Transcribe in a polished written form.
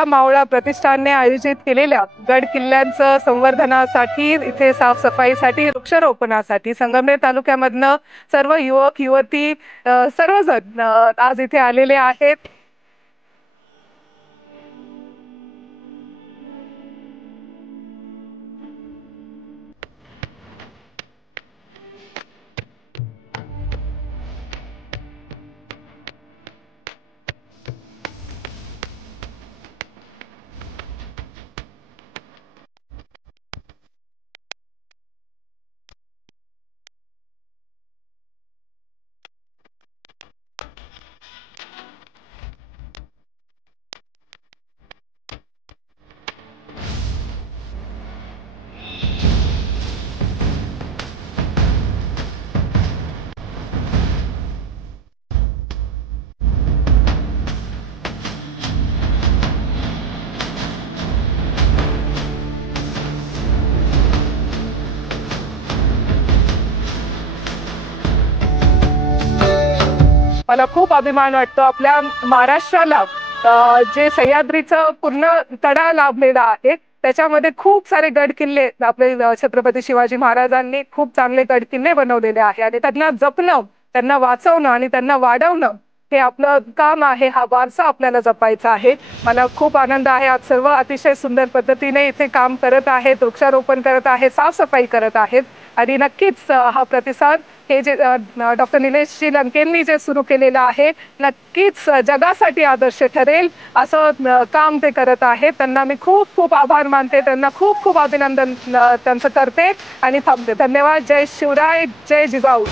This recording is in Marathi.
मुक्काम मावळा प्रतिष्ठानने आयोजित केलेल्या गड किल्ल्यांचं संवर्धनासाठी, इथे साफसफाईसाठी, वृक्षारोपणासाठी संगमनेर तालुक्यामधनं सर्व युवक युवती सर्वजण आज इथे आलेले आहेत. मला खूप अभिमान वाटतो आपल्या महाराष्ट्राला जे सह्याद्रीचं पूर्ण तडा लाभलेला आहे. त्याच्यामध्ये खूप सारे गड किल्ले आपले छत्रपती शिवाजी महाराजांनी खूप चांगले गड किल्ले बनवलेले आहे आणि त्यांना जपणं, त्यांना वाचवणं आणि त्यांना वाढवणं हे आपलं काम आहे. हा वारसा आपल्याला जपायचा आहे. मला खूप आनंद आहे. आज सर्व अतिशय सुंदर पद्धतीने इथे काम करत आहेत, वृक्षारोपण करत आहेत, साफसफाई करत आहेत आणि नक्कीच हा प्रतिसाद हे जे डॉक्टर निलेश लंकेंनी जे सुरू केलेलं आहे नक्कीच जगासाठी आदर्श ठरेल असं काम ते करत आहेत. त्यांना मी खूप खूप आभार मानते, त्यांना खूप खूप अभिनंदन त्यांचं करते आणि थांबते. धन्यवाद. जय शिवराय, जय जिजाऊ.